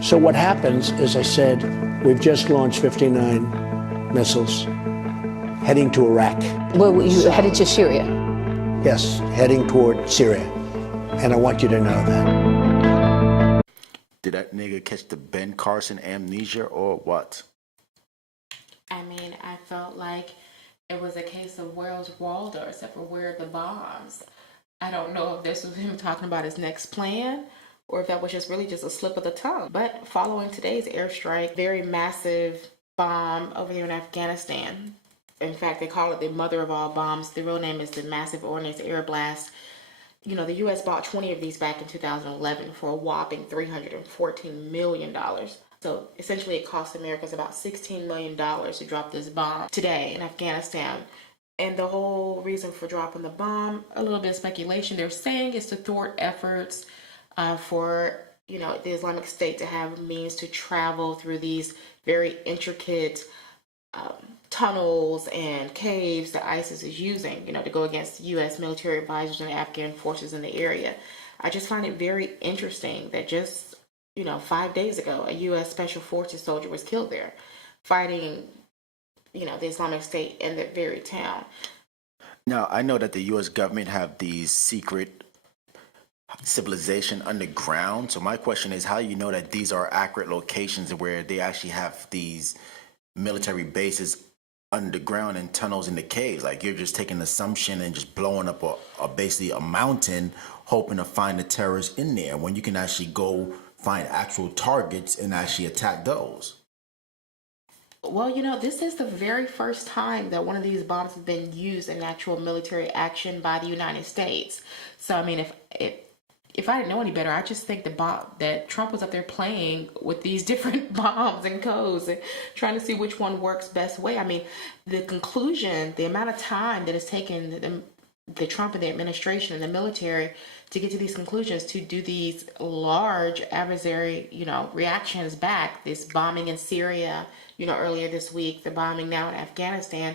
So what happens is, I said, we've just launched 59 missiles heading to Iraq. Well, you headed to Syria? Yes, heading toward Syria. And I want you to know that. Did that nigga catch the Ben Carson amnesia or what? I mean, I felt like it was a case of where's Waldo, except for where are the bombs? I don't know if this was him talking about his next plan or if that was just really just a slip of the tongue. But following today's airstrike, very massive bomb over there in Afghanistan. In fact, they call it the mother of all bombs. The real name is the Massive Ordnance Air Blast. You know, the U.S. bought 20 of these back in 2011 for a whopping $314 million. So essentially it cost Americans about $16 million to drop this bomb today in Afghanistan. And the whole reason for dropping the bomb, a little bit of speculation, they're saying is to thwart efforts for, you know, the Islamic State to have means to travel through these very intricate tunnels and caves that ISIS is using, you know, to go against U.S. military advisors and Afghan forces in the area. I just find it very interesting that just, you know, 5 days ago, a U.S. Special Forces soldier was killed there fighting, you know, the Islamic State in that very town. Now, I know that the U.S. government have these secret civilization underground. So my question is, how do you know that these are accurate locations where they actually have these military bases underground and tunnels in the caves? Like, you're just taking an assumption and just blowing up basically a mountain, hoping to find the terrorists in there, when you can actually go find actual targets and actually attack those. Well, you know, this is the very first time that one of these bombs has been used in actual military action by the United States. So, I mean, if I didn't know any better, I just think that Trump was up there playing with these different bombs and codes and trying to see which one works best way. I mean, the conclusion, the amount of time that it's taken the Trump and the administration and the military to get to these conclusions, to do these large adversary, you know, reactions back, this bombing in Syria, you know, earlier this week, the bombing now in Afghanistan,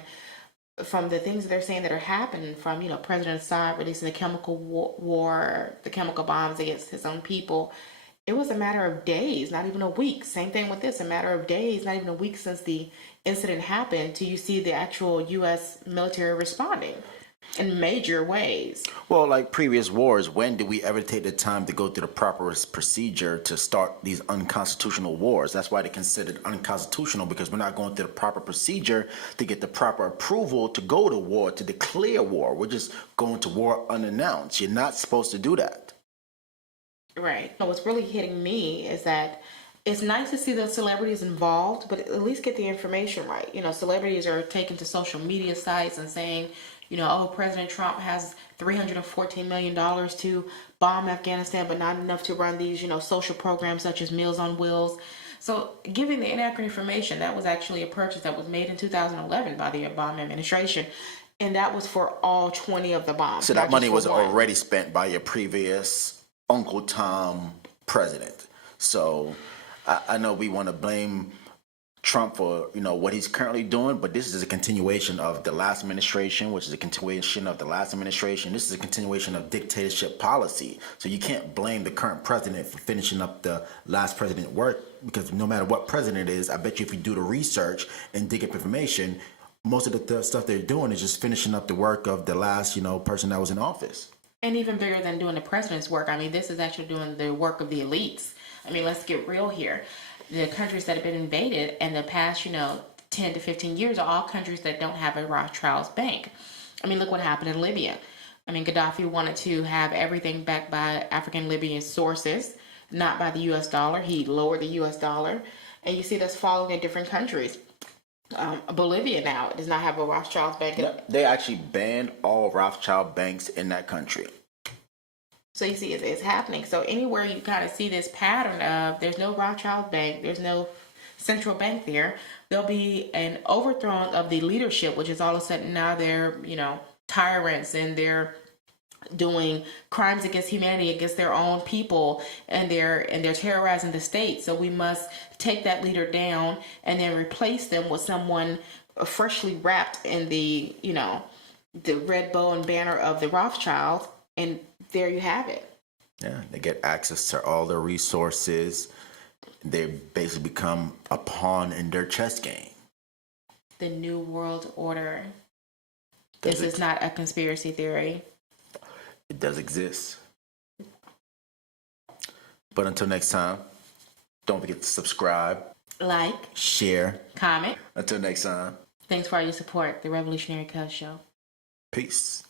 from the things that they're saying that are happening, from, you know, President Assad releasing the chemical war, the chemical bombs against his own people, it was a matter of days, not even a week. Same thing with this, a matter of days, not even a week since the incident happened, till you see the actual U.S. military responding in major ways. Well, like previous wars, when did we ever take the time to go through the proper procedure to start these unconstitutional wars? That's why they're considered unconstitutional, because we're not going through the proper procedure to get the proper approval to go to war, to declare war. We're just going to war unannounced. You're not supposed to do that. Right. What's really hitting me is that it's nice to see the celebrities involved, but at least get the information right. You know, celebrities are taking to social media sites and saying, you know, oh, President Trump has $314 million to bomb Afghanistan, but not enough to run these, you know, social programs such as Meals on Wheels. So giving the inaccurate information, that was actually a purchase that was made in 2011 by the Obama administration. And that was for all 20 of the bombs. So that money was already spent by your previous Uncle Tom president. So I know we want to blame Trump for, you know, what he's currently doing, but this is a continuation of the last administration, which is a continuation of the last administration. This is a continuation of dictatorship policy. So you can't blame the current president for finishing up the last president work, because no matter what president it is, I bet you if you do the research and dig up information, most of the stuff they're doing is just finishing up the work of the last, you know, person that was in office. And even bigger than doing the president's work, I mean, this is actually doing the work of the elites. I mean, let's get real here. The countries that have been invaded in the past, you know, 10 to 15 years are all countries that don't have a Rothschild's bank. I mean, look what happened in Libya. I mean, Gaddafi wanted to have everything backed by African Libyan sources, not by the U.S. dollar. He lowered the U.S. dollar. And you see that's following in different countries. Bolivia now does not have a Rothschild's bank. Yep. They actually banned all Rothschild banks in that country. So you see, it's happening. So anywhere you kind of see this pattern of there's no Rothschild bank, there's no central bank there, there'll be an overthrowing of the leadership, which is all of a sudden now they're, you know, tyrants and they're doing crimes against humanity, against their own people, and they're terrorizing the state. So we must take that leader down and then replace them with someone freshly wrapped in the, you know, the red bow and banner of the Rothschilds. And there you have it. Yeah, they get access to all the resources. They basically become a pawn in their chess game. The New World Order. Does This it- is not a conspiracy theory. It does exist. But until next time, don't forget to subscribe, Like, share. comment. Until next time, Thanks for all your support. The Revolutionary Cuz Show. peace.